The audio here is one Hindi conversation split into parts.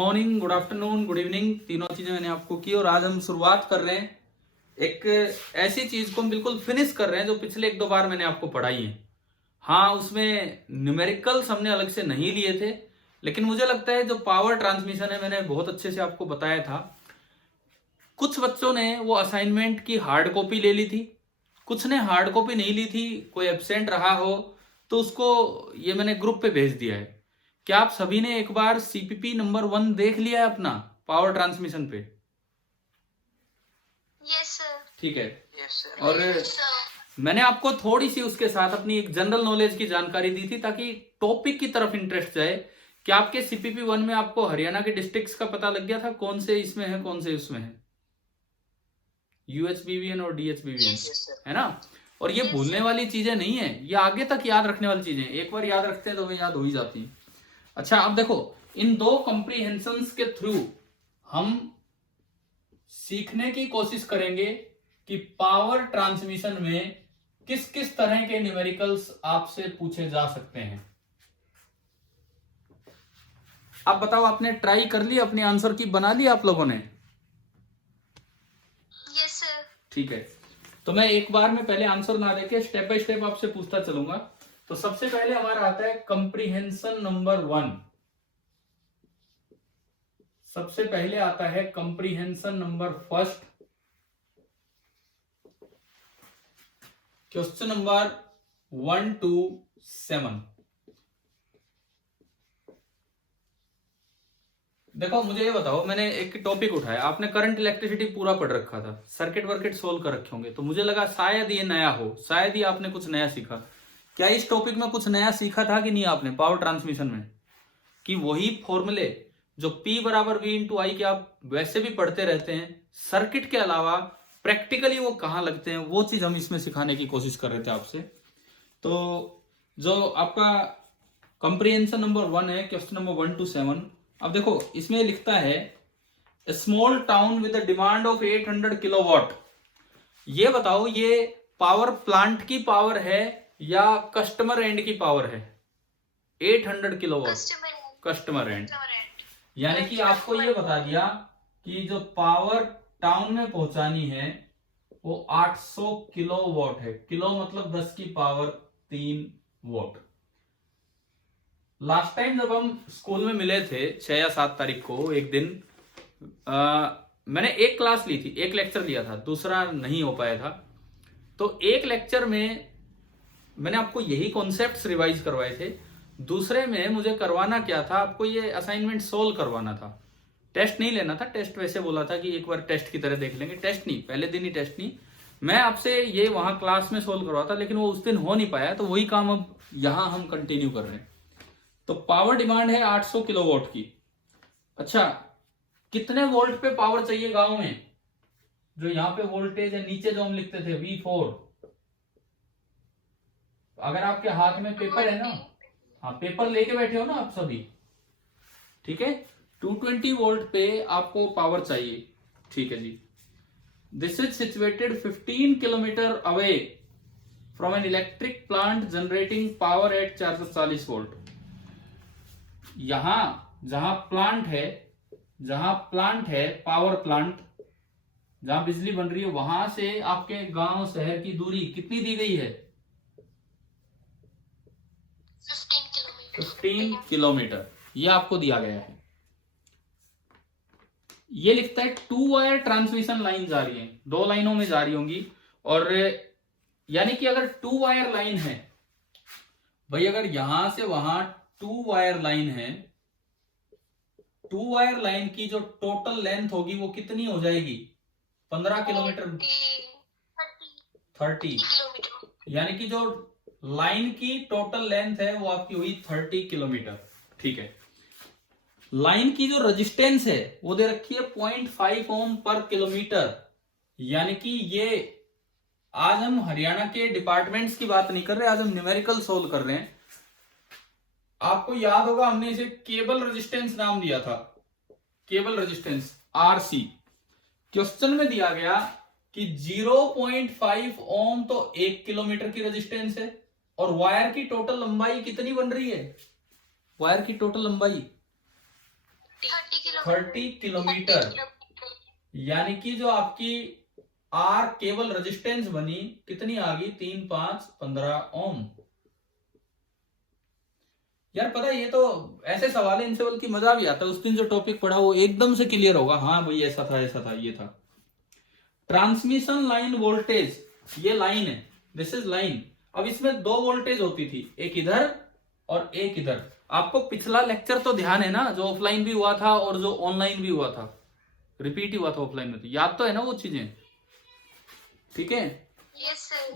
Morning, good afternoon, good evening, तीनों चीजें मैंने आपको की। और आज हम शुरुआत कर रहे हैं एक ऐसी चीज को हम बिल्कुल फिनिश कर रहे हैं जो पिछले एक दो बार मैंने आपको पढ़ाई है। हाँ, उसमें न्यूमेरिकल्स हमने अलग से नहीं लिए थे, लेकिन मुझे लगता है जो पावर ट्रांसमिशन है मैंने बहुत अच्छे से आपको बताया था। कुछ बच्चों ने वो असाइनमेंट की हार्ड कॉपी ले ली थी, कुछ ने हार्ड कॉपी नहीं ली थी, कोई एब्सेंट रहा हो तो उसको ये मैंने ग्रुप पे भेज दिया है। क्या आप सभी ने एक बार सीपीपी नंबर 1 देख लिया है अपना पावर ट्रांसमिशन पे? Yes sir. ठीक है। Yes sir. और मैंने आपको थोड़ी सी उसके साथ अपनी एक जनरल नॉलेज की जानकारी दी थी ताकि टॉपिक की तरफ इंटरेस्ट जाए। कि आपके सीपीपी 1 में आपको हरियाणा के डिस्ट्रिक्ट्स का पता लग गया था, कौन से इसमें है कौन से उसमें है? यूएचबीवीएन और डीएचबीवीएन है ना। और ये भूलने वाली चीजें नहीं है, ये आगे तक याद रखने वाली चीजें। एक बार याद रखते हैं तो वे याद हो ही जाती है। अच्छा, अब देखो, इन दो कंप्रीहेंशंस के थ्रू हम सीखने की कोशिश करेंगे कि पावर ट्रांसमिशन में किस किस तरह के न्यूमेरिकल्स आपसे पूछे जा सकते हैं। आप बताओ, आपने ट्राई कर ली, अपने आंसर की बना ली आप लोगों ने? Yes sir. ठीक है, तो मैं एक बार में पहले आंसर ना देके स्टेप बाय स्टेप आपसे पूछता चलूंगा। तो सबसे पहले हमारा आता है कंप्रीहेंशन नंबर 1। सबसे पहले आता है comprehension number 1। Question number 1 to 7। देखो, मुझे ये बताओ, मैंने एक टॉपिक उठाया, आपने करंट इलेक्ट्रिसिटी पूरा पढ़ रखा था, सर्किट वर्किट सोल्व कर रखे होंगे, तो मुझे लगा शायद ये नया हो, शायद ही आपने कुछ नया सीखा। क्या इस टॉपिक में कुछ नया सीखा था कि नहीं आपने पावर ट्रांसमिशन में? कि वही फॉर्मूले जो P बराबर V इंटू आई के आप वैसे भी पढ़ते रहते हैं, सर्किट के अलावा प्रैक्टिकली वो कहाँ लगते हैं, वो चीज हम इसमें सिखाने की कोशिश कर रहे थे आपसे। तो जो आपका कंप्रीहेंशन नंबर 1 है, क्वेश्चन नंबर 1 to 7। अब देखो, इसमें लिखता है small town with demand of 800 kilowatt. ये बताओ, ये पावर प्लांट की पावर है या कस्टमर एंड की पावर है? 800 किलोवाट कस्टमर एंड, यानी कि आपको ये बता दिया कि जो पावर टाउन में पहुंचानी है वो 800 किलोवाट है। किलो मतलब 10 की पावर 3 वॉट। लास्ट टाइम जब हम स्कूल में मिले थे 6 या 7 तारीख को, एक दिन मैंने एक क्लास ली थी, एक लेक्चर लिया था, दूसरा नहीं हो पाया था। तो एक लेक्चर में मैंने आपको यही कॉन्सेप्ट्स रिवाइज करवाए थे, दूसरे में मुझे करवाना क्या था, आपको ये असाइनमेंट सोल्व करवाना था, टेस्ट नहीं लेना था। टेस्ट वैसे बोला था कि एक बार टेस्ट की तरह देख लेंगे, टेस्ट नहीं, पहले दिन ही टेस्ट नहीं। मैं आपसे ये वहां क्लास में सोल्व करवाता, लेकिन वो उस दिन हो नहीं पाया, तो वही काम अब यहां हम कंटिन्यू कर रहे हैं। तो पावर डिमांड है 800 किलोवाट की। अच्छा, कितने वोल्ट पे पावर चाहिए गांव में? जो यहां पे वोल्टेज है नीचे जो हम लिखते थे V4, अगर आपके हाथ में पेपर है ना, हाँ पेपर लेके बैठे हो ना आप सभी, ठीक है, 220 वोल्ट पे आपको पावर चाहिए। ठीक है जी। This is situated 15 kilometre away from an electric plant generating power at 440 volt. यहां जहां प्लांट है पावर प्लांट, जहां बिजली बन रही है, वहां से आपके गांव शहर की दूरी कितनी दी गई है? 15 किलोमीटर ये आपको दिया गया है। ये लिखता है 2 वायर ट्रांसमिशन लाइन जा रही है, 2 लाइनों में जा रही होंगी। और यानी कि अगर 2 वायर लाइन है भाई, अगर यहां से वहां 2 वायर लाइन है, 2 वायर लाइन की जो टोटल लेंथ होगी वो कितनी हो जाएगी? 15 किलोमीटर, 30, यानी कि जो लाइन की टोटल लेंथ है वो आपकी हुई 30 किलोमीटर। ठीक है। लाइन की जो रेजिस्टेंस है वो दे रखी है 0.5 ओम पर किलोमीटर। यानी कि ये, आज हम हरियाणा के डिपार्टमेंट्स की बात नहीं कर रहे, आज हम न्यूमेरिकल सोल्व कर रहे हैं। आपको याद होगा हमने इसे केबल रेजिस्टेंस नाम दिया था, केबल रेजिस्टेंस RC। क्वेश्चन में दिया गया कि 0.5 ओम तो 1 किलोमीटर की रेजिस्टेंस है, और वायर की टोटल लंबाई कितनी बन रही है? वायर की टोटल लंबाई 30 किलोमीटर, यानी कि जो आपकी आर केबल रेजिस्टेंस बनी कितनी आ गई, 3, 5, 15 ओम। यार पता है, ये तो ऐसे सवाल है, इनसे बल्कि मजा भी आता है। उस दिन जो टॉपिक पढ़ा वो एकदम से क्लियर होगा, हाँ भाई ऐसा था ऐसा था ये था। ट्रांसमिशन लाइन वोल्टेज, ये लाइन है, दिस इज लाइन। अब इसमें दो वोल्टेज होती थी, एक इधर और एक इधर। आपको पिछला लेक्चर तो ध्यान है ना, जो ऑफलाइन भी हुआ था और जो ऑनलाइन भी हुआ था, रिपीट ही हुआ था ऑफलाइन में, तो याद तो है ना वो चीजें, ठीक है।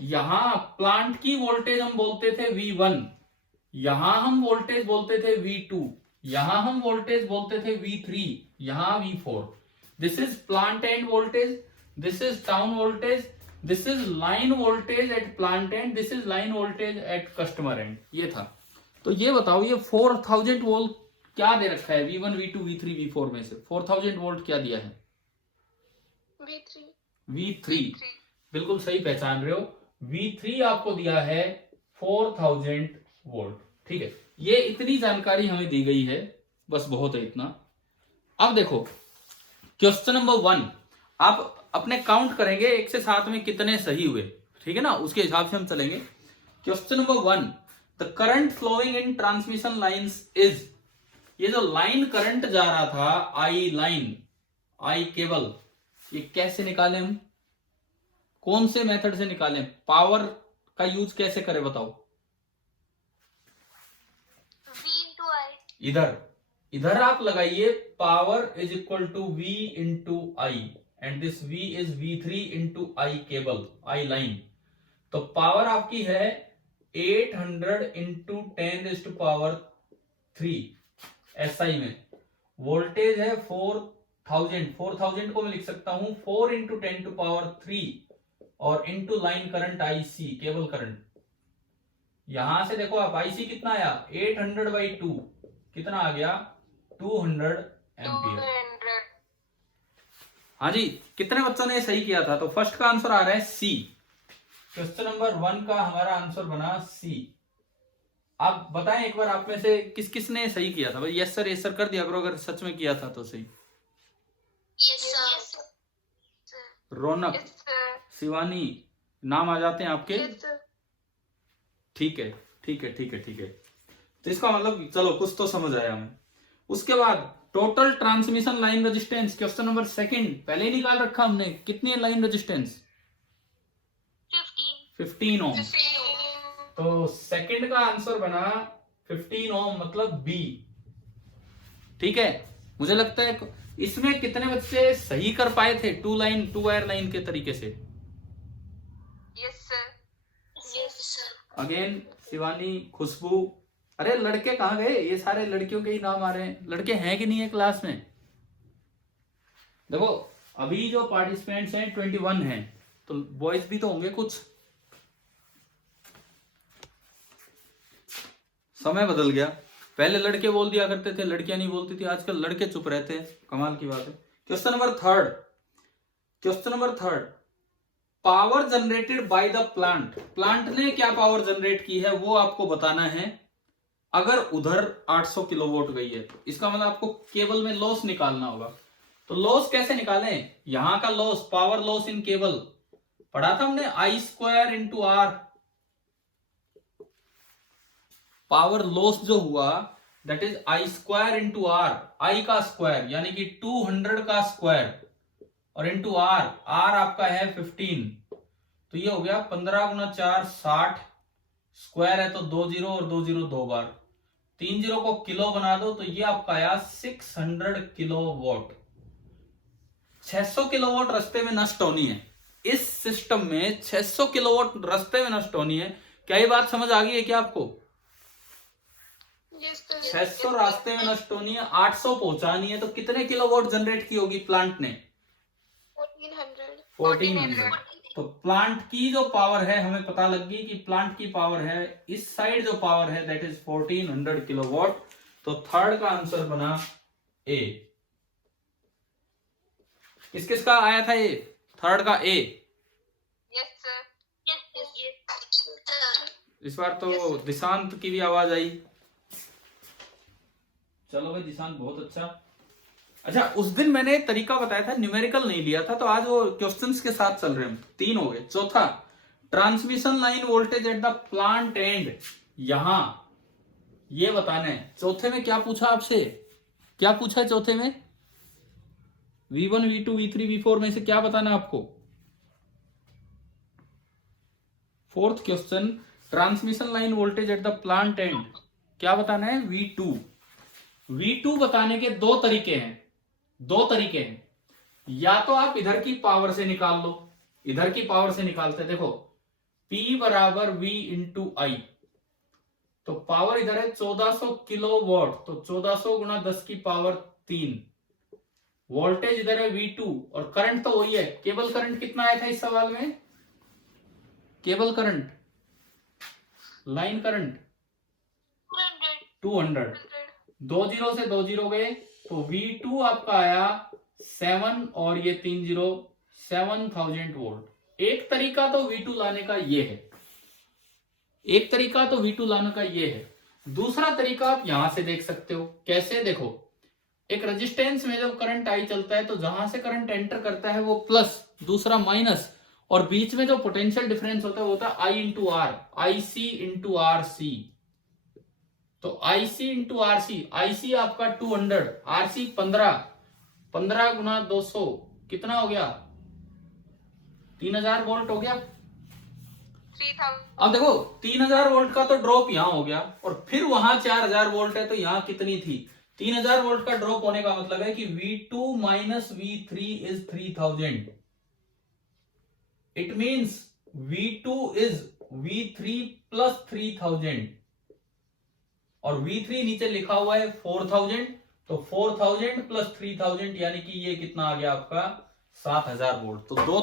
यहां प्लांट की वोल्टेज हम बोलते थे V1, यहां हम वोल्टेज बोलते थे V2, यहां हम वोल्टेज बोलते थे V3, यहां V4। This is plant end voltage, this is town voltage, this is line voltage eight plant and, this is line voltage eight customer and. ये था। तो ये बताओ, ये 4000 वोल्ट क्या दे रखा है V1, V2, V3, V4 में से 4000 वोल्ट क्या दिया है? V3। बिल्कुल सही पहचान रहे हो, V3 आपको दिया है 4000 वोल्ट, ठीक है। ये इतनी जानकारी हमें दी गई है, बस बहुत है इतना। अब देखो क्वेश्चन नंबर 1, आप अपने काउंट करेंगे 1 से 7 में कितने सही हुए, ठीक है ना, उसके हिसाब से हम चलेंगे। Question number 1, the current flowing in transmission lines is, ये जो लाइन करंट जा रहा था, आई लाइन, आई केबल, ये कैसे निकालें हम, कौन से मेथड से निकालें, पावर का यूज कैसे करें बताओ। इधर आप लगाइए power is equal to V into I, and this V is V3 into I cable, I line. तो पावर आपकी है 800 इंटू 10⁻³ SI में। वोल्टेज है 4000 को मैं लिख सकता हूं 4 इंटू 10⁻³ और into line current IC, cable current. यहां से देखो आप IC कितना आया, 800/2 कितना आ गया, 200 एम्पियर। हाँ जी, कितने बच्चों ने सही किया था? तो फर्स्ट का आंसर आ रहा है C। क्वेश्चन नंबर 1 का हमारा आंसर बना C। आप बताएं एक बार आप में से किस किस ने सही किया था? भाई यस सर कर दिया करो अगर सच में किया था तो सही। रौनक, शिवानी, नाम आ जाते हैं आपके, ठीक है ठीक है ठीक है ठीक है। तो इसका मतलब चलो कुछ तो समझ आया हमें। उसके बाद total transmission line resistance, question number 2 पहले ही निकाल रखा हमने, कितनी है लाइन रेजिस्टेंस? 15 ओम। तो सेकंड का आंसर बना 15 ओम, मतलब B, ठीक है। मुझे लगता है इसमें कितने बच्चे सही कर पाए थे, 2 वायर लाइन के तरीके से? Yes sir. अगेन शिवानी, खुशबू, अरे लड़के कहां गए? ये सारे लड़कियों के ही नाम आ रहे हैं, लड़के हैं कि नहीं है क्लास में? देखो अभी जो पार्टिसिपेंट्स हैं 21 हैं, तो बॉयज भी तो होंगे कुछ। समय बदल गया, पहले लड़के बोल दिया करते थे, लड़कियां नहीं बोलती थी, आजकल लड़के चुप रहते हैं, कमाल की बात है। Question number 3, power generated by the plant ने क्या पावर जनरेट की है वो आपको बताना है। अगर उधर 800 किलोवाट गई है तो इसका मतलब आपको केबल में लॉस निकालना होगा। तो लॉस कैसे निकालें? यहां का loss, power loss in cable पढ़ा था हमने, I² into R। Power loss जो हुआ that is I² into R, I का स्क्वायर यानी कि 200 का स्क्वायर और इंटू R, R आपका है 15, तो ये हो गया 15 गुना 4 60, स्क्वायर है तो 2 0 और 2 0 2 बार, 3 0 को किलो बना दो तो ये आपका आया 600 किलोवाट। 600 किलोवाट रास्ते में नष्ट होनी है, इस सिस्टम में 600 किलोवाट रास्ते में नष्ट होनी है। क्या ये बात समझ आ गई है क्या आपको? 600 रास्ते में नष्ट होनी है, 800 पहुंचानी है, तो कितने किलोवाट जनरेट की होगी प्लांट ने? 1400। तो प्लांट की जो पावर है हमें पता लग गई कि प्लांट की पावर है, इस साइड जो पावर है दैट इज 1400 किलोवाट। तो थर्ड का आंसर बना A। किस किस का आया था ये? थर्ड का A। Yes sir. इस बार तो दिशांत की भी आवाज आई। चलो भाई दिशांत, बहुत अच्छा। अच्छा, उस दिन मैंने तरीका बताया था, न्यूमेरिकल नहीं लिया था, तो आज वो क्वेश्चंस के साथ चल रहे हैं। 3 हो गए। चौथा, transmission line voltage at the plant end, यहां ये बताना है। चौथे में क्या पूछा आपसे, क्या पूछा है चौथे में? V1 V2 V3 V4 में से क्या बताना है आपको? Fourth question, transmission line voltage at the plant and, क्या बताना है? V2। V2 बताने के दो तरीके हैं, दो तरीके हैं। या तो आप इधर की पावर से निकाल लो, इधर की पावर से निकालते, देखो P बराबर V इंटू आई, तो पावर इधर है 1400 किलो वॉट, तो 1400 गुणा 10 की पावर 3। वोल्टेज इधर है V2 और करंट तो वही है। केबल करंट कितना आया था इस सवाल में? Cable current, line current 200। 2 zero से 2 जीरो गए, तो V2 आपका आया 7 और ये 3 जीरो, 7000 वोल्ट। एक तरीका तो V2 लाने का ये है, एक तरीका तो V2 लाने का ये है। दूसरा तरीका आप यहां से देख सकते हो। कैसे? देखो, एक रेजिस्टेंस में जब करंट आई चलता है तो जहां से करंट एंटर करता है वो प्लस, दूसरा माइनस, और बीच में जो पोटेंशियल डिफरेंस होता है वो होता है I into R, IC into R C. तो IC into R C, IC आपका 200, आरसी 15, 15 गुना 200 कितना हो गया? 3000 वोल्ट हो गया। 3000। अब देखो 3000 वोल्ट का तो ड्रॉप यहां हो गया, और फिर वहां 4000 वोल्ट है, तो यहां कितनी थी? 3000 वोल्ट का ड्रॉप होने का मतलब है कि V2 minus V3 is 3000। It means V2 is V3 plus 3000, और V3 नीचे लिखा हुआ है 4000, तो 4000 प्लस 3000 यानी कि ये कितना आ गया आपका? 7000 वोल्ट। तो दो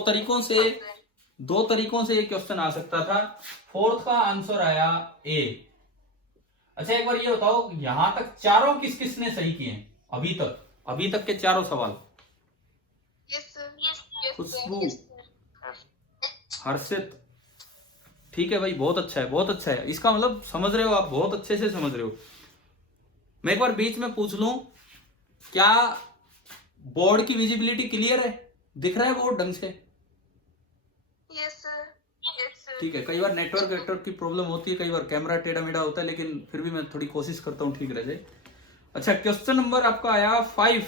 तरीकों से ये क्वेश्चन आ सकता था। फोर्थ का आंसर आया ए। अच्छा, एक बार ये बताओ, यहां तक चारों किस किसने सही किए हैं अभी तक के चारों सवाल? Yes sir. खुशबू, हर्षित, ठीक है भाई, बहुत अच्छा है, बहुत अच्छा है। इसका मतलब समझ रहे हो आप, बहुत अच्छे से समझ रहे हो। मैं एक बार बीच में पूछ लूं, क्या बोर्ड की विजिबिलिटी क्लियर है? दिख रहा है बोर्ड ढंग से? Yes sir. ठीक है, कई बार नेटवर्क की प्रॉब्लम होती है, कई बार कैमरा टेढ़ा मेढ़ा होता है, लेकिन फिर भी मैं थोड़ी कोशिश करता हूं ठीक रह जाए। अच्छा, क्वेश्चन नंबर आपका आया 5,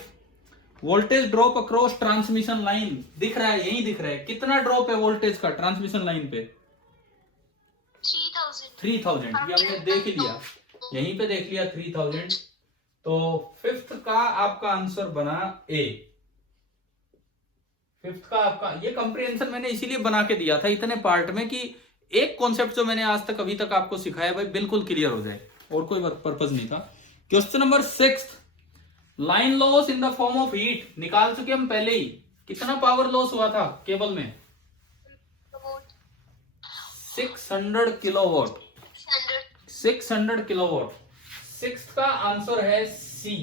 voltage drop across transmission line. दिख रहा है, यही दिख रहा है, कितना ड्रॉप है वोल्टेज का ट्रांसमिशन लाइन पे? 3000। ये हमने देख ही लिया, यहीं पे देख लिया 3000। तो फिफ्थ का आपका आंसर बना ए। फिफ्थ का आपका, ये कंप्रिहेंशन मैंने इसीलिए बना के दिया था इतने पार्ट में कि एक कॉन्सेप्ट जो मैंने आज तक अभी तक आपको सिखाया भाई बिल्कुल क्लियर हो जाए, और कोई पर्पज नहीं था। Question number 6, line loss in the form of heat. निकाल चुके हम पहले ही, कितना पावर लॉस हुआ था केबल में? 600 किलोवाट। 600 किलोवाट। सिक्स्थ का आंसर है सी।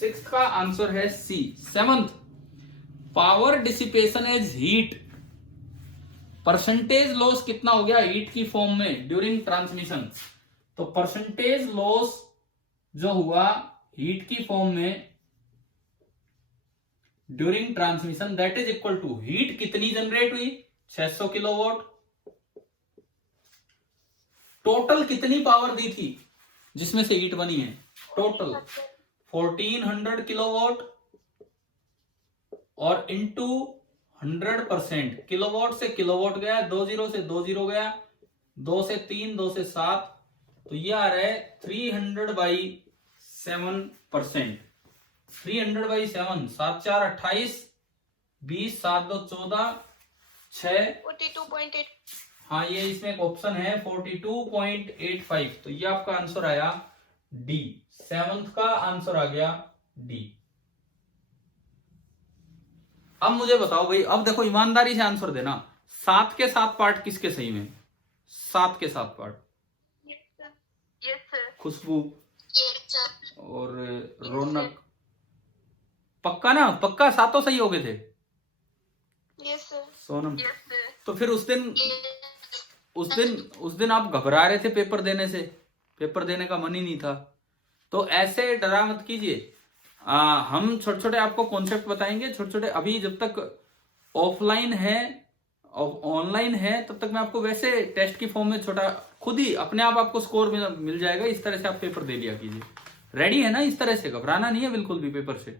सिक्स्थ का आंसर है C. Seventh, power dissipation as heat. Percentage loss कितना हो गया हीट की फॉर्म में ड्यूरिंग ट्रांसमिशन? तो परसेंटेज लॉस जो हुआ हीट की फॉर्म में during transmission, that is equal to heat कितनी जनरेट हुई? 600 किलोवाट। टोटल कितनी पावर दी थी जिसमें से हीट बनी है? टोटल 1400 किलोवाट, और इंटू 100%। किलोवाट से किलोवाट गया, 2 जीरो से 2 जीरो गया, 2 से 3, 2 से 7, तो ये आ रहा है 300/7%। 300/7, 7 4 28, 20 7 2 14, 6 42.8। हाँ, ये इसमें एक ऑप्शन है 42.85, तो ये आपका आंसर आया डी। सेवंथ का आंसर आ गया डी। अब मुझे बताओ भाई, अब देखो ईमानदारी से आंसर देना, 7 के 7 पार्ट किसके सही में? 7 के 7 पार्ट। Yes sir. खुशबू और रौनक, सर। पक्का ना? पक्का सातों सही हो गए थे? Yes sir. Sonam, yes sir. तो फिर उस दिन आप घबरा रहे थे पेपर देने से, पेपर देने का मन ही नहीं था। तो ऐसे डरा मत कीजिए, हम छोटे छोटे आपको कॉन्सेप्ट बताएंगे, छोटे छोटे। अभी जब तक ऑफलाइन है, ऑनलाइन है, तब तक मैं आपको वैसे टेस्ट की फॉर्म में छोटा खुद ही अपने आप आपको स्कोर मिल जाएगा। इस तरह से आप पेपर दे लिया कीजिए। रेडी है ना? इस तरह से घबराना नहीं है बिल्कुल भी पेपर से,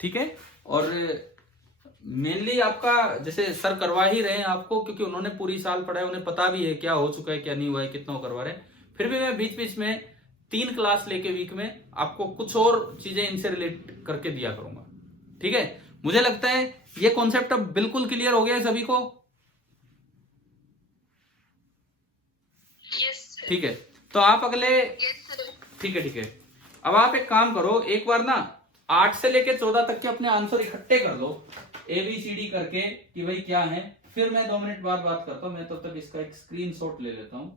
ठीक है। और मेनली आपका जैसे सर करवा ही रहे हैं आपको, क्योंकि उन्होंने पूरी साल पढ़ा है, उन्हें पता भी है क्या हो चुका है क्या नहीं हुआ है, कितना करवा रहे हैं। फिर भी मैं बीच बीच में 3 क्लास लेके वीक में आपको कुछ और चीजें इनसे रिलेट करके दिया करूंगा, ठीक है। मुझे लगता है ये कॉन्सेप्ट अब बिल्कुल क्लियर हो गया है सभी को। Yes sir. ठीक है, तो आप अगले, यस सर। ठीक है ठीक है। अब आप एक काम करो, एक बार ना 8 से लेके 14 तक के अपने आंसर इकट्ठे कर लो ABCD करके कि भाई क्या है। फिर मैं 2 मिनट बाद बात करता हूं। मैं तब तक इसका एक स्क्रीनशॉट ले लेता हूं।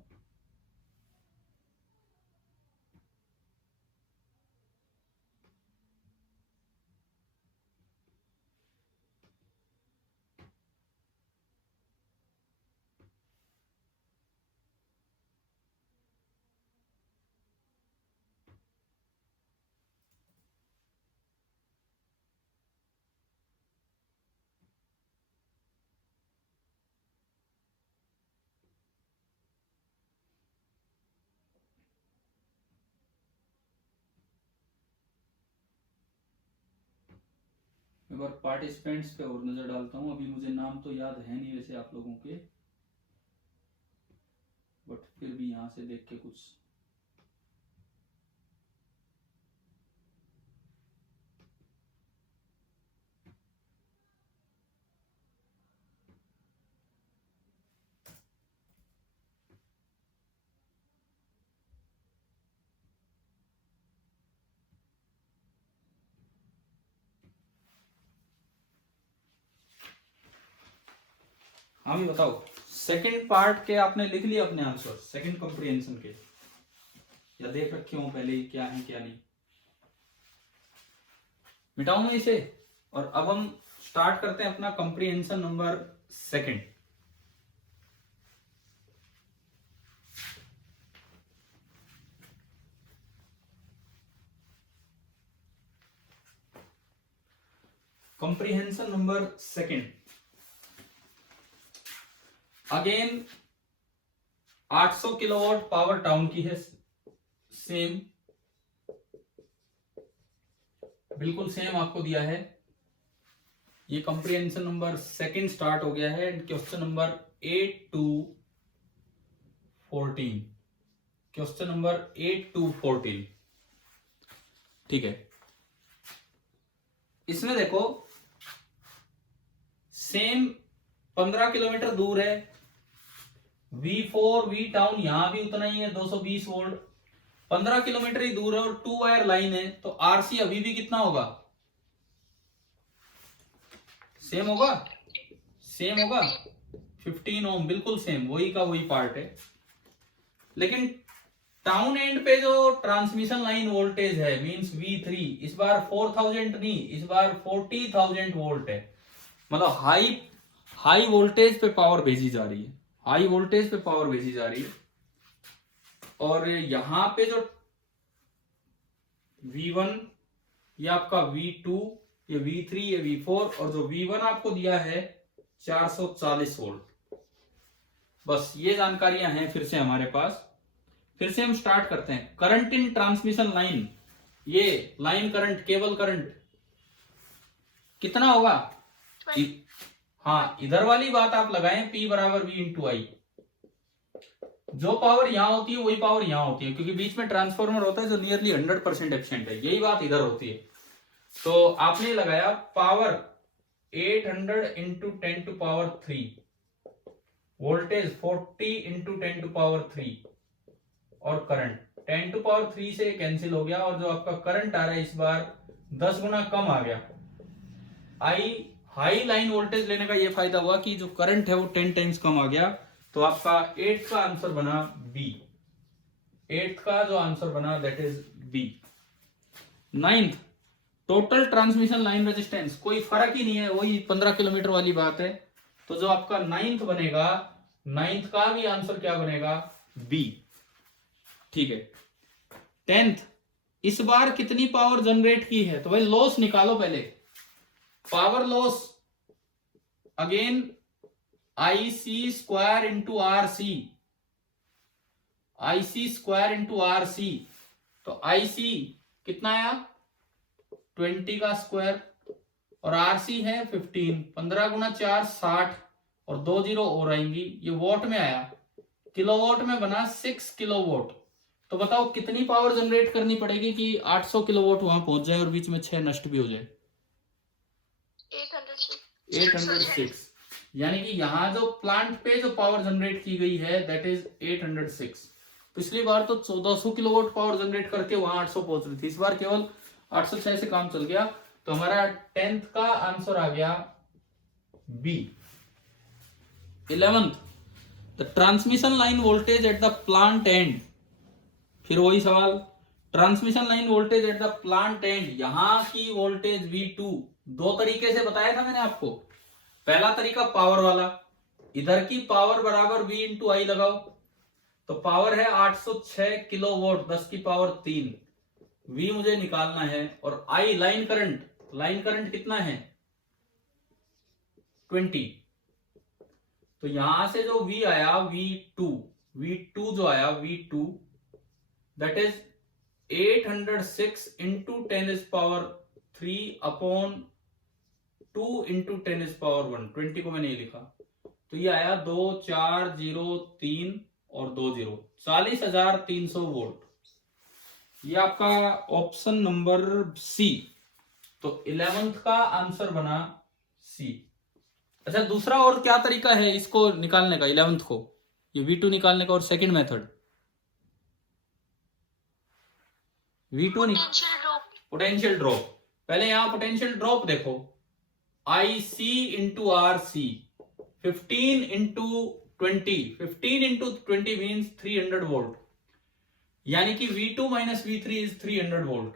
एक बार पार्टिसिपेंट्स पे और नजर डालता हूं। अभी मुझे नाम तो याद है नहीं वैसे आप लोगों के, बट फिर भी यहां से देख के कुछ हाँ भी बताओ। सेकंड पार्ट के आपने लिख लिया अपने आंसर, सेकंड कॉम्प्रिहेंशन के, या देख रखे हो पहले ही क्या है क्या नहीं? मिटाऊं मैं इसे? और अब हम स्टार्ट करते हैं अपना comprehension number second. Comprehension number second, again 800 kilowatt power town की है, सेम, बिल्कुल सेम आपको दिया है। ये कॉम्प्रिहेंशन नंबर सेकंड स्टार्ट हो गया है। Question number 8 to 14, question number 8 to 14, ठीक है। इसमें देखो सेम 15 किलोमीटर दूर है, V4 V टाउन यहां भी उतना ही है 220 वोल्ट, 15 किलोमीटर ही दूर है और 2 वायर लाइन है, तो RC अभी भी कितना होगा? सेम होगा, सेम होगा 15 ओम, बिल्कुल सेम, वही का वही पार्ट है। लेकिन टाउन एंड पे जो ट्रांसमिशन लाइन वोल्टेज है मींस V3, इस बार 4000 नहीं, इस बार 40,000 वोल्ट है। मतलब हाई वोल्टेज पे पावर भेजी जा रही है, हाई वोल्टेज पे पावर भेजी जा रही है। और यहां पे जो V1, ये आपका V2, ये V3, ये V4, और जो V1 आपको दिया है 440 वोल्ट। बस ये जानकारियां हैं फिर से हमारे पास। फिर से हम स्टार्ट करते हैं। करंट इन ट्रांसमिशन लाइन, ये लाइन करंट, केबल करंट कितना होगा? हाँ, इधर वाली बात आप लगाएं, P बराबर V इंटू आई। जो पावर यहां होती है वही पावर यहां होती है, क्योंकि बीच में ट्रांसफॉर्मर होता है जो नियरली 100% एफिशिएंट है। यही बात इधर होती है। तो आपने लगाया power 800 into 10 to power 3, voltage 40 into 10 to power 3, और करंट 10 टू पावर 3 से कैंसिल हो गया, और जो आपका करंट आ रहा है इस बार 10 गुना कम आ गया। हाई लाइन वोल्टेज लेने का ये फायदा हुआ कि जो करंट है वो 10 टाइम्स कम आ गया। तो आपका 8th का आंसर बना बी। 8th का जो आंसर बना that is B. 9th, total transmission line resistance, कोई फर्क ही नहीं है, वही 15 किलोमीटर वाली बात है। तो जो आपका 9th बनेगा, 9th का भी आंसर क्या बनेगा? बी, ठीक है। 10th, इस बार कितनी पावर जनरेट की है, तो भाई लॉस निकालो पहले, power loss again IC square into RC, IC square into RC, तो IC कितना आया 20 का स्क्वायर और RC है 15, 15 गुना 4 60 और 2 जीरो और आएंगी, ये वॉट में आया, किलोवाट में बना 6 किलोवाट। तो बताओ कितनी पावर जनरेट करनी पड़ेगी कि 800 किलोवाट वहां पहुंच जाए और बीच में 6 नष्ट भी हो जाए। 806, यानी कि यहाँ जो प्लांट पे जो पावर जनरेट की गई है दैट इज 806। पिछली बार तो 1400 किलोवाट पावर जनरेट करके वहां 800 पहुंच रही थी, इस बार केवल 806 से काम चल गया। तो हमारा 10th का आंसर आ गया B. 11th, the transmission line voltage at the plant end, फिर वही सवाल, transmission line voltage at the plant end, यहां की वोल्टेज V2 दो तरीके से बताया था मैंने आपको। पहला तरीका पावर वाला, इधर की पावर बराबर V इंटू आई लगाओ, तो पावर है 806 किलोवाट 10 की पावर 3, V मुझे निकालना है, और I line current, line current कितना है 20, तो यहां से जो V आया V2 जो आया V2 that is 806 into 10 is power 3 upon 2 into 10 is power 1, 20 को मैंने ये लिखा, तो ये आया 2 4 0 3 और 2 0, 40,300 वोल्ट। ये आपका ऑप्शन नंबर सी। तो 11th का आंसर बना सी। अच्छा, दूसरा और क्या तरीका है इसको निकालने का, 11th को ये V2 निकालने का, और second method V2 potential drop. पहले यहां पोटेंशियल ड्रॉप देखो, IC into RC 15 into 20, 15 into 20 means 300 volt, यानी कि V2 minus V3 is 300 volt,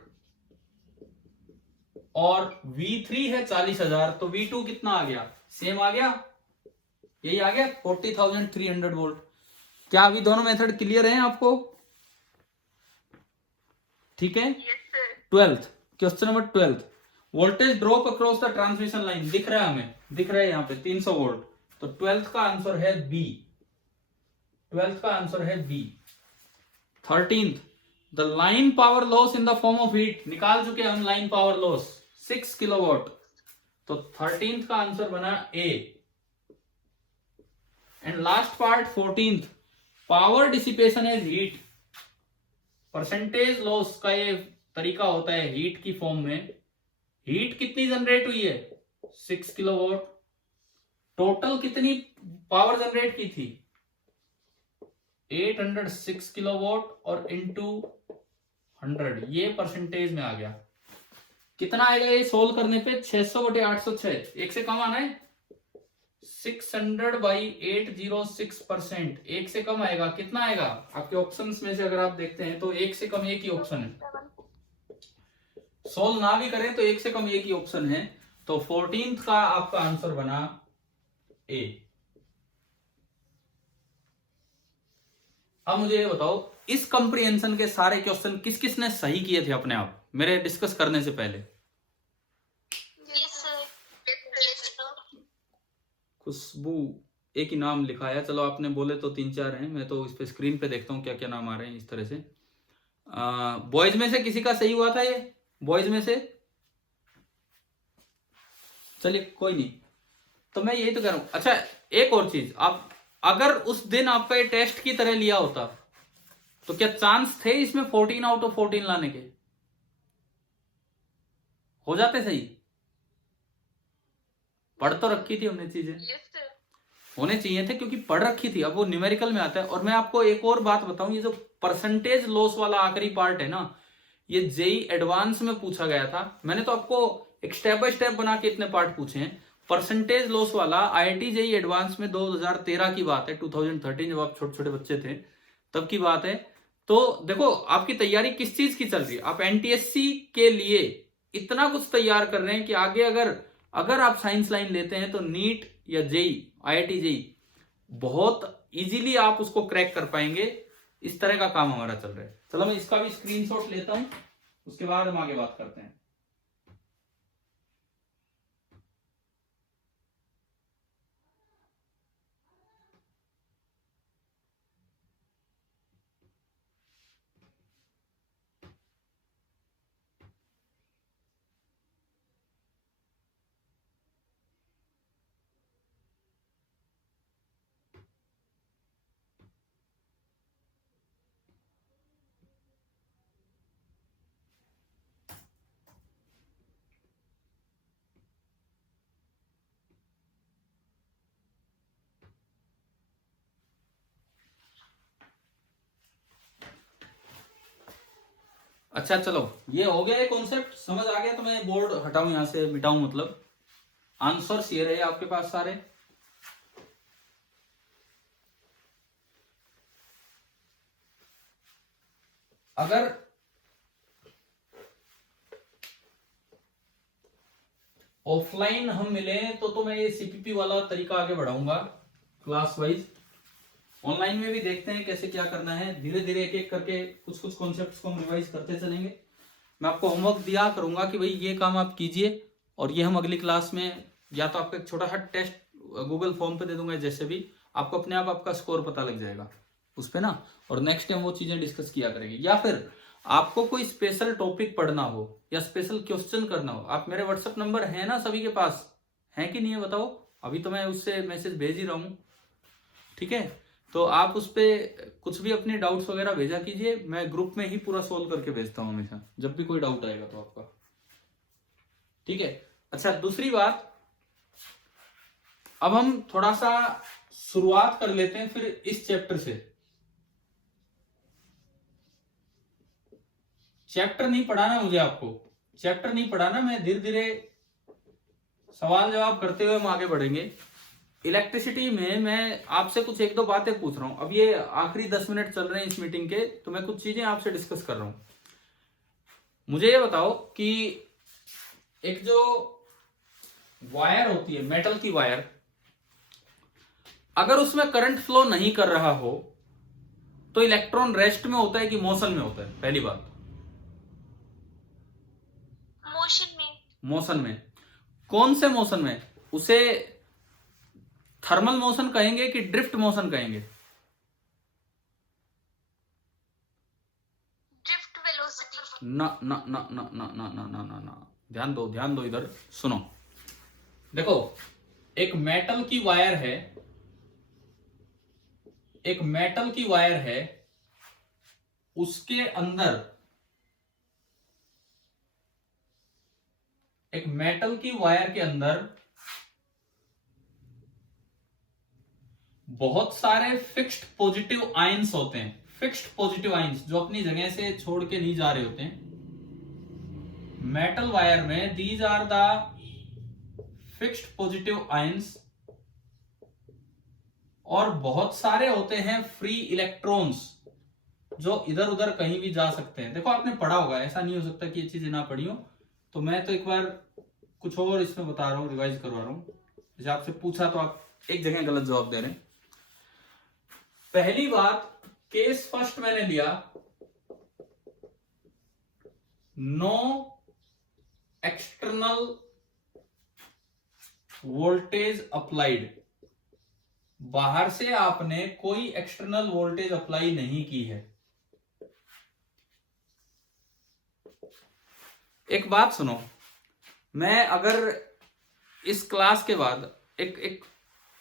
और V3 है 40,000, तो V2 कितना आ गया, सेम आ गया, यही आ गया 40,300 वोल्ट। क्या अभी दोनों मेथड क्लियर हैं आपको? ठीक है। 12th question number 12, voltage drop across the transmission line, दिख रहा है हमें, दिख रहा है यहाँ पे 300 वोल्ट, तो 12th का आंसर है बी। 12th का आंसर है B. 13th, the line power loss in the form of heat, निकाल चुके हम लाइन पावर लॉस 6 किलोवाट, तो 13th का आंसर बना A. And last part 14th, power dissipation as heat, percentage loss का ये तरीका होता है हीट की फॉर्म में। हीट कितनी जनरेट हुई है 6 किलोवाट, टोटल कितनी पावर जनरेट की थी 806 किलोवाट, और इंटू 100, ये परसेंटेज में आ गया। कितना आएगा ये सोल्व करने पे, 600/806, एक से कम आना है, 600/806%, एक से कम आएगा, कितना आएगा आपके ऑप्शंस में से अगर आप देखते हैं तो एक से कम एक ही ऑप्शन है, सोल्व ना भी करें तो एक से कम एक ही ऑप्शन है, तो 14th का आपका आंसर बना ए। अब मुझे ये बताओ, इस कंप्रीहेंशन के सारे क्वेश्चन किस किस ने सही किए थे अपने आप मेरे डिस्कस करने से पहले? खुशबू एक ही नाम लिखा है, चलो आपने बोले तो 3-4 हैं, मैं तो इस पे स्क्रीन पे देखता हूँ क्या क्या नाम आ रहे हैं इस तरह से। बॉयज में से किसी का सही हुआ था ये, बॉयज में से? चलिए कोई नहीं, तो मैं यही तो कह रहा हूं। अच्छा, एक और चीज, आप अगर उस दिन आपका ये टेस्ट की तरह लिया होता तो क्या चांस थे इसमें 14 आउट ऑफ 14 लाने के? हो जाते सही? पढ़ तो रखी थी हमने चीजें, होने चाहिए थे क्योंकि पढ़ रखी थी, अब वो न्यूमेरिकल में आता है। और मैं आपको एक और बात बताऊं, ये जो परसेंटेज लॉस वाला आखिरी पार्ट है ना, ये जेई एडवांस में पूछा गया था। मैंने तो आपको एक स्टेप बाय स्टेप बना के इतने पार्ट पूछे हैं। परसेंटेज लॉस वाला IIT जेई एडवांस में 2013 की बात है, 2013 जब आप छोटे छोटे बच्चे थे तब की बात है। तो देखो आपकी तैयारी किस चीज की चल रही है, आप NTSC के लिए इतना कुछ तैयार कर रहे हैं कि आगे अगर आप साइंस लाइन लेते हैं तो नीट या जेई IIT जेई बहुत इजीली आप उसको क्रैक कर पाएंगे। इस तरह का काम हमारा चल रहा है। चलो मैं इसका भी स्क्रीनशॉट लेता हूं। उसके बाद हम आगे बात करते हैं। अच्छा चलो, ये हो गया कॉन्सेप्ट, समझ आ गया। तो मैं बोर्ड हटाऊं यहां से, मिटाऊं, मतलब आंसर्स ये रहे आपके पास सारे। अगर ऑफलाइन हम मिले तो मैं ये सीपीपी वाला तरीका आगे बढ़ाऊंगा क्लास वाइज। ऑनलाइन में भी देखते हैं कैसे क्या करना है, धीरे धीरे एक एक करके कुछ कुछ कॉन्सेप्ट्स को हम रिवाइज करते चलेंगे। मैं आपको होमवर्क दिया करूंगा कि भाई ये काम आप कीजिए, और ये हम अगली क्लास में या तो आपको एक छोटा सा टेस्ट गूगल फॉर्म पे दे दूंगा, जैसे भी आपको अपने आप आपका स्कोर पता लग जाएगा उस पे ना, और नेक्स्ट टाइम वो चीजें डिस्कस किया करेंगे। या फिर आपको कोई स्पेशल टॉपिक पढ़ना हो या स्पेशल क्वेश्चन करना हो, आप मेरे व्हाट्सएप नंबर है ना सभी के पास, है कि नहीं है बताओ? अभी तो मैं उससे मैसेज भेज ही रहा हूँ, ठीक है? तो आप उस पर कुछ भी अपने डाउट्स वगैरह भेजा कीजिए, मैं ग्रुप में ही पूरा सोल्व करके भेजता हूँ हमेशा, जब भी कोई डाउट आएगा तो आपका, ठीक है? अच्छा, दूसरी बात, अब हम थोड़ा सा शुरुआत कर लेते हैं फिर इस चैप्टर से। चैप्टर नहीं पढ़ाना मुझे, आपको चैप्टर नहीं पढ़ाना, मैं धीरे धीरे सवाल जवाब करते हुए हम आगे बढ़ेंगे। इलेक्ट्रिसिटी में मैं आपसे कुछ एक दो बातें पूछ रहा हूं। अब ये आखिरी 10 मिनट चल रहे हैं इस मीटिंग के, तो मैं कुछ चीजें आपसे डिस्कस कर रहा हूं। मुझे ये बताओ कि एक जो वायर होती है, मेटल की वायर, अगर उसमें करंट फ्लो नहीं कर रहा हो तो इलेक्ट्रॉन रेस्ट में होता है कि मोशन में होता है? पहली बात, मोशन में। मोशन में। कौन से मोशन में? उसे थर्मल मोशन कहेंगे कि ड्रिफ्ट मोशन कहेंगे? Drift velocity. ना ना ना ना ना ना ना ना ना ना, ध्यान दो, ध्यान दो, इधर सुनो। देखो, एक मेटल की वायर है, एक मेटल की वायर है, उसके अंदर एक मेटल की वायर के अंदर बहुत सारे फिक्स्ड पॉजिटिव आयंस होते हैं। फिक्स्ड पॉजिटिव आयंस जो अपनी जगह से छोड़ के नहीं जा रहे होते हैं। मेटल वायर में these are the fixed positive ions, और बहुत सारे होते हैं फ्री इलेक्ट्रॉन्स जो इधर उधर कहीं भी जा सकते हैं। देखो, आपने पढ़ा होगा, ऐसा नहीं हो सकता कि ये चीजें ना पढ़ी हो। तो मैं तो एक बार कुछ और इसमें बता रहा हूं, रिवाइज करवा रहा हूं। जैसे आपसे पूछा तो आप एक जगह गलत जवाब दे रहे हैं। पहली बात, केस फर्स्ट मैंने लिया, नो एक्सटर्नल वोल्टेज अप्लाइड। बाहर से आपने कोई एक्सटर्नल वोल्टेज अप्लाई नहीं की है। एक बात सुनो, मैं अगर इस क्लास के बाद एक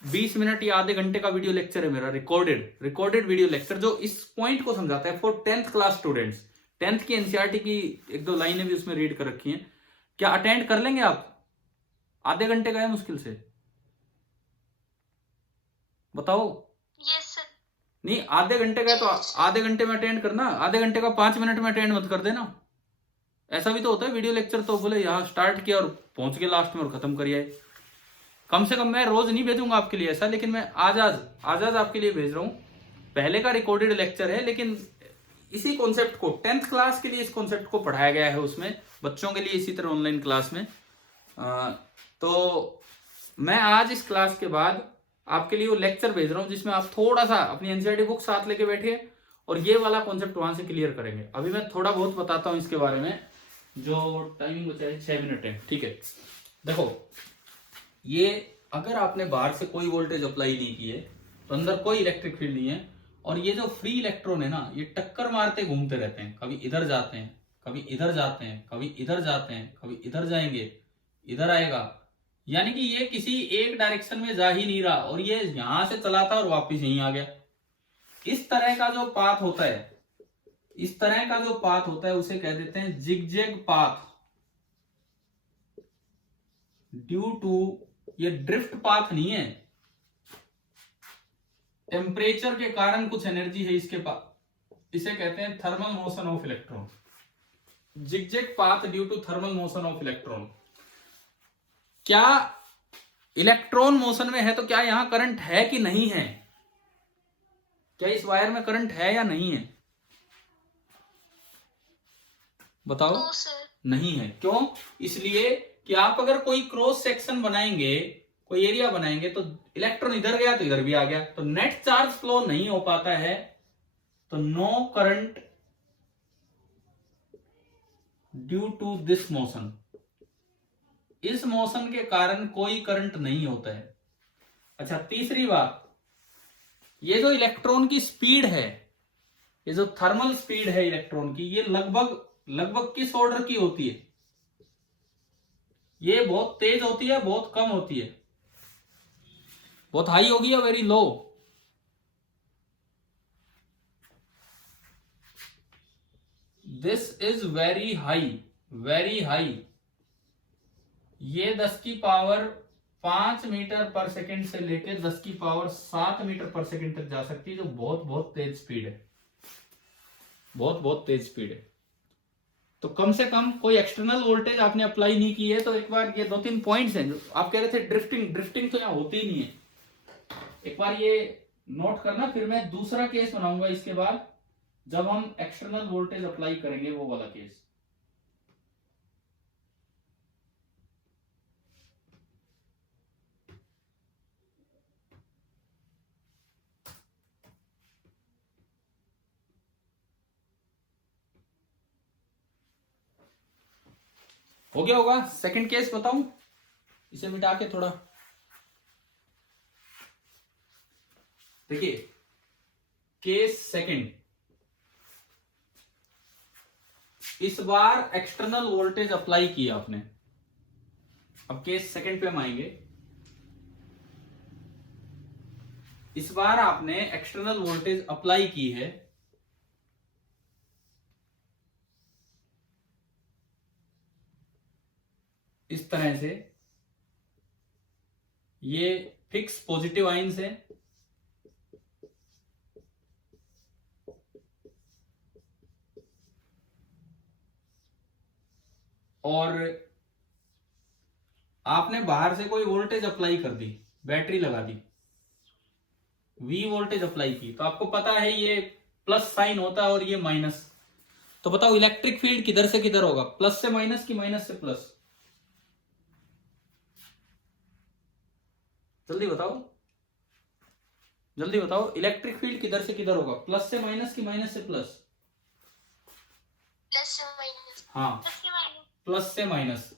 20 मिनट या आधे घंटे का वीडियो लेक्चर है मेरा, रिकॉर्डेड वीडियो लेक्चर, जो इस पॉइंट को समझाता है for 10th class students. 10th की एनसीईआरटी की एक दो लाइनें भी उसमें रीड कर रखी हैं। क्या अटेंड कर लेंगे आप? आधे घंटे का है मुश्किल से, बताओ। Yes sir. नहीं, आधे घंटे का है तो आधे घंटे में अटेंड करना, आधे घंटे का 5 मिनट में अटेंड मत कर देना। ऐसा भी तो होता है वीडियो लेक्चर, तो बोले यहाँ स्टार्ट किया और पहुंच गए लास्ट में और खत्म करिए। कम से कम मैं रोज नहीं भेजूंगा आपके लिए ऐसा, लेकिन मैं आज आपके लिए भेज रहा हूँ। पहले का रिकॉर्डेड लेक्चर है, लेकिन इसी कॉन्सेप्ट को 10th क्लास के लिए इस कॉन्सेप्ट को पढ़ाया गया है उसमें, बच्चों के लिए इसी तरह ऑनलाइन क्लास में। तो मैं आज इस क्लास के बाद आपके लिए वो लेक्चर भेज रहा हूँ जिसमें आप थोड़ा सा अपनी एनसीईआरटी बुक साथ लेके बैठिए और ये वाला कॉन्सेप्ट वहां से क्लियर करेंगे। अभी मैं थोड़ा बहुत बताता हूँ इसके बारे में जो टाइमिंग बचा है 6 मिनट है, ठीक है। देखो ये अगर आपने बाहर से कोई वोल्टेज अप्लाई नहीं की है तो अंदर कोई इलेक्ट्रिक फील्ड नहीं है, और ये जो फ्री इलेक्ट्रॉन है ना, ये टक्कर मारते घूमते रहते हैं, कभी इधर जाते हैं, कभी इधर जाते हैं, कभी इधर जाते हैं, कभी इधर जाएंगे, इधर आएगा, यानी कि ये किसी एक डायरेक्शन में जा ही नहीं रहा, और ये यहां से चला था और वापस यहीं आ गया। इस तरह का जो पाथ होता है, इस तरह का जो पाथ होता है उसे कह देते हैं जिगजैग पाथ, ड्यू टू, ये ड्रिफ्ट पाथ नहीं है, टेम्परेचर के कारण कुछ एनर्जी है इसके पास, इसे कहते हैं thermal motion of electron. Zigzag path due to thermal motion of electron. क्या इलेक्ट्रॉन मोशन में है तो क्या यहां करंट है कि नहीं है? क्या इस वायर में करंट है या नहीं है? बताओ। No sir. नहीं है। क्यों? इसलिए कि आप अगर कोई क्रॉस सेक्शन बनाएंगे, कोई एरिया बनाएंगे, तो इलेक्ट्रॉन इधर गया तो इधर भी आ गया, तो नेट चार्ज फ्लो नहीं हो पाता है, तो no current due to this motion. इस मोशन के कारण कोई करंट नहीं होता है। अच्छा, तीसरी बात, ये जो इलेक्ट्रॉन की स्पीड है, ये जो थर्मल स्पीड है इलेक्ट्रॉन की, ये लगभग किस ऑर्डर की होती है? ये बहुत तेज होती है, बहुत कम होती है, बहुत हाई होगी या very low? This is very high, very high. ये 10 की पावर 5 मीटर पर सेकंड से लेकर 10 की पावर 7 मीटर पर सेकंड तक जा सकती है, जो बहुत बहुत तेज स्पीड है, बहुत बहुत तेज स्पीड है। तो कम से कम कोई एक्सटर्नल वोल्टेज आपने अप्लाई नहीं की है, तो एक बार ये 2-3 पॉइंट्स हैं जो आप कह रहे थे ड्रिफ्टिंग तो यहाँ होती ही नहीं है, एक बार ये नोट करना। फिर मैं दूसरा केस बनाऊंगा इसके बाद, जब हम एक्सटर्नल वोल्टेज अप्लाई करेंगे, वो वाला केस। हो गया होगा। सेकंड केस बताऊं, इसे मिटा के थोड़ा देखिए। केस सेकंड, इस बार एक्सटर्नल वोल्टेज अप्लाई किया आपने। अब केस सेकंड पे हम आएंगे। इस बार आपने एक्सटर्नल वोल्टेज अप्लाई की है, इस तरह से, ये फिक्स पॉजिटिव आइंस है, और आपने बाहर से कोई वोल्टेज अप्लाई कर दी, बैटरी लगा दी, V वोल्टेज अप्लाई की, तो आपको पता है ये प्लस साइन होता है और ये माइनस। तो बताओ इलेक्ट्रिक फील्ड किधर से किधर होगा, प्लस से माइनस की माइनस से प्लस? जल्दी बताओ, जल्दी बताओ, इलेक्ट्रिक फील्ड किधर से किधर होगा, प्लस से माइनस की माइनस से प्लस? प्लस से माइनस। हाँ, प्लस से माइनस। प्लस से माइनस।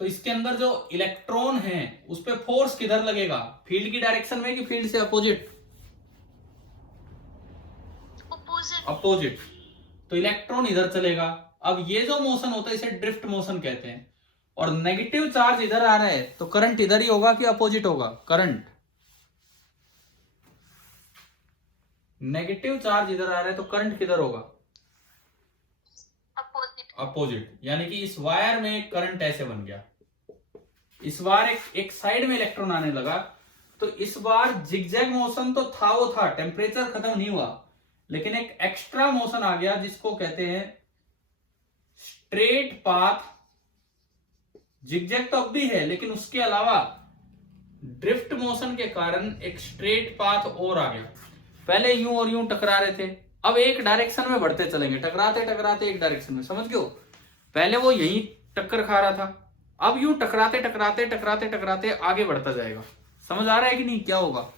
तो इसके अंदर जो इलेक्ट्रॉन है उस पर फोर्स किधर लगेगा, फील्ड की डायरेक्शन में कि फील्ड से अपोजिट? अपोजिट। अपोजिट। तो इलेक्ट्रॉन इधर चलेगा। अब ये जो मोशन होता है इसे ड्रिफ्ट मोशन कहते हैं, और नेगेटिव चार्ज इधर आ रहा है तो करंट इधर ही होगा कि अपोजिट होगा? करंट, नेगेटिव चार्ज इधर आ रहा है तो करंट किधर होगा? अपोजिट। अपोजिट। यानी कि इस वायर में करंट ऐसे बन गया, इस बार एक साइड में इलेक्ट्रॉन आने लगा, तो इस बार जिगजैग मोशन तो था, वो था, टेम्परेचर खत्म नहीं हुआ, लेकिन एक एक्स्ट्रा मोशन आ गया जिसको कहते हैं स्ट्रेट पाथ। जिगजैग तो अब भी है, लेकिन उसके अलावा ड्रिफ्ट मोशन के कारण एक स्ट्रेट पाथ और आ गया। पहले यूं और यूं टकरा रहे थे, अब एक डायरेक्शन में बढ़ते चलेंगे, टकराते टकराते एक डायरेक्शन में, समझ गए? पहले वो यहीं टक्कर खा रहा था, अब यूं टकराते टकराते टकराते टकराते आगे बढ़ता जाएगा। समझ आ रहा है कि नहीं क्या होगा?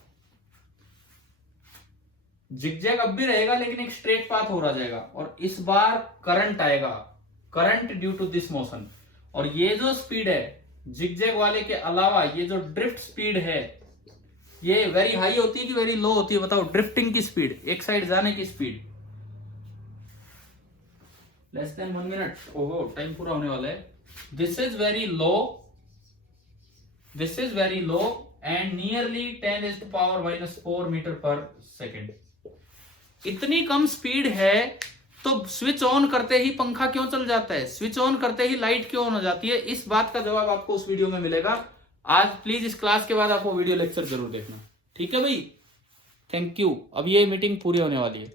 जिगजैग अब भी रहेगा लेकिन एक स्ट्रेट पाथ हो रहा जाएगा, और इस बार करंट आएगा, current due to this motion. और ये जो स्पीड है जिगजैग वाले के अलावा, ये जो ड्रिफ्ट स्पीड है ये वेरी हाई होती है कि वेरी लो होती है? बताओ, ड्रिफ्टिंग की स्पीड, एक साइड जाने की स्पीड। Less than 1 minute. ओहो, टाइम पूरा होने वाला है। This is very low, this is very low and nearly 10⁻⁻⁴ metre per second. इतनी कम स्पीड है तो स्विच ऑन करते ही पंखा क्यों चल जाता है, स्विच ऑन करते ही लाइट क्यों ऑन हो जाती है? इस बात का जवाब आपको उस वीडियो में मिलेगा। आज प्लीज इस क्लास के बाद आप वो वीडियो लेक्चर जरूर देखना, ठीक है भाई? Thank you. अब ये मीटिंग पूरी होने वाली है।